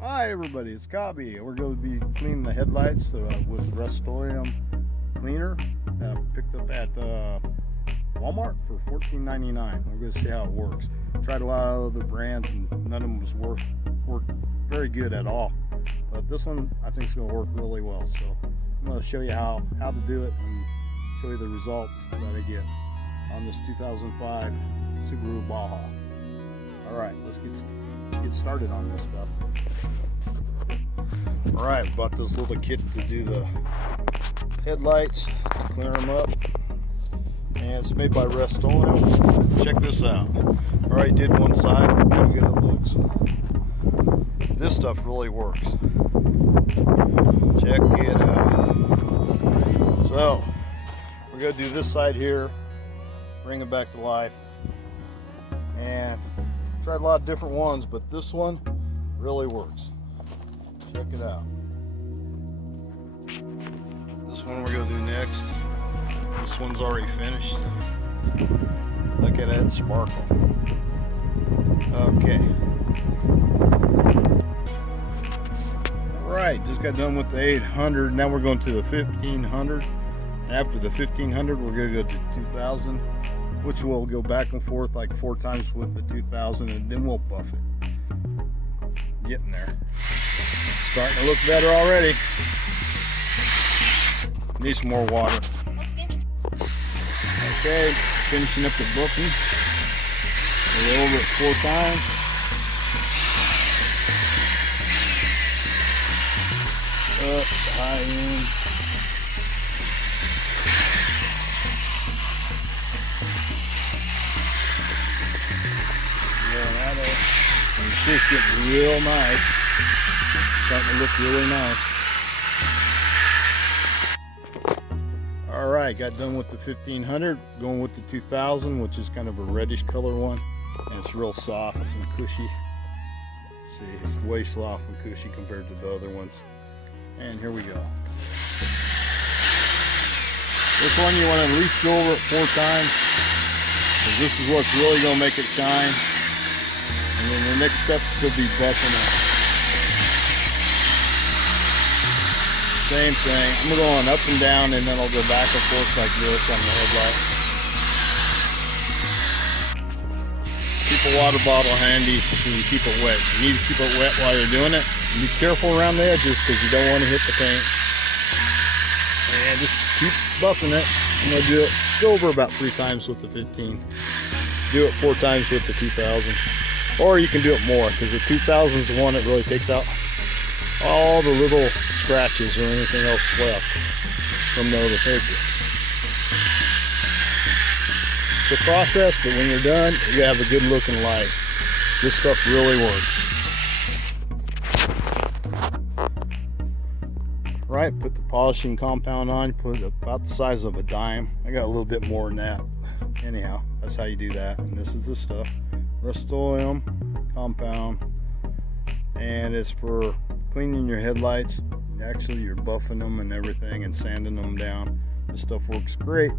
Hi everybody, it's Cobby. We're going to be cleaning the headlights with Rust-Oleum cleaner that I picked up at Walmart for $14.99. We're going to see how it works. Tried a lot of other brands and none of them worked very good at all. But this one I think is going to work really well. So I'm going to show you how to do it and show you the results that I get on this 2005 Subaru Baja. Alright, let's get started on this stuff. Alright, bought this little kit to do the headlights, to clear them up, and it's made by Rust-Oleum. Check this out. Alright, did one side, look how good it looks. This stuff really works. Check it out. So, we're going to do this side here, bring it back to life, and tried a lot of different ones, but this one really works. Check it out. This one we're going to do next. This one's already finished. Look at that sparkle. Okay. Alright, just got done with the 800. Now we're going to the 1500. After the 1500, we're going to go to 2000, which we'll go back and forth like 4 times with the 2000, and then we'll buff it. Getting there. Starting to look better already. Need some more water. Okay, finishing up the buffing. We're over it 4 times. Up, high end. Yeah, that is. And the fish getting real nice. Starting to look really nice. Alright, got done with the 1500, going with the 2000, which is kind of a reddish color one, and it's real soft and cushy. See, it's way soft and cushy compared to the other ones. And here we go. This one you want to at least go over it 4 times, because this is what's really going to make it shine. And then the next step is going to be buffing it. Same thing. I'm going up and down, and then I'll go back and forth like this on the headlight. Keep a water bottle handy so you keep it wet. You need to keep it wet while you're doing it. And be careful around the edges because you don't want to hit the paint. And just keep buffing it. I'm going to do it. Go over about 3 times with the 15. Do it 4 times with the 2000. Or you can do it more, because the 2000 is the one that really takes out all the little scratches or anything else left from the other paper. It's a process, but when you're done, you have a good looking light. This stuff really works. Right, put the polishing compound on, put it about the size of a dime. I got a little bit more than that. Anyhow, that's how you do that. And this is the stuff. Rust-Oleum compound, and it's for cleaning your headlights. Actually, you're buffing them and everything and sanding them down. This stuff works great.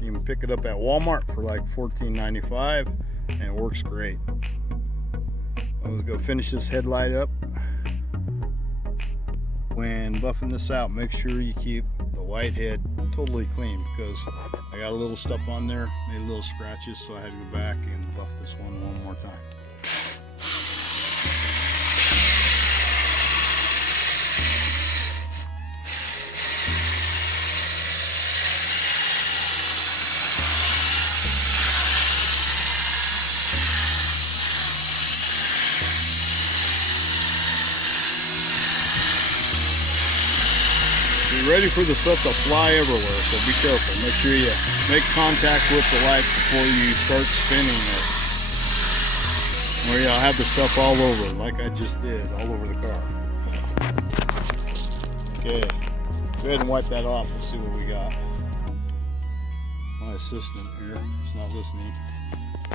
You can pick it up at Walmart for like $14.95, and it works great. Let's go finish this headlight up. When buffing this out, make sure you keep the white head totally clean, because I got a little stuff on there, made little scratches, so I had to go back and buff this one more time. You're ready for the stuff to fly everywhere, so be careful. Make sure you make contact with the light before you start spinning it, or you'll have the stuff all over, like I just did, all over the car. Okay, go ahead and wipe that off and see what we got. My assistant here is not listening.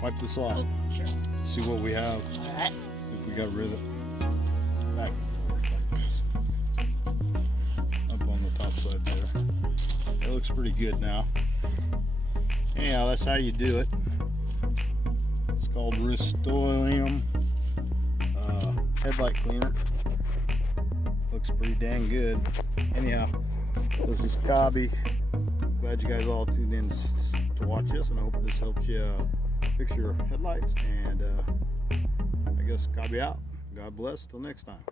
Wipe this off. Oh, sure. See what we have. Alright. If we got rid of it. Back and forth like this. Up on the top side there. It looks pretty good now. Anyhow, that's how you do it. It's called Rust-Oleum headlight cleaner. looks pretty dang good. Anyhow, this is Cobby. Glad you guys all tuned in to watch this, and I hope this helps you fix your headlights. And I guess Cobby out. God bless. Till next time.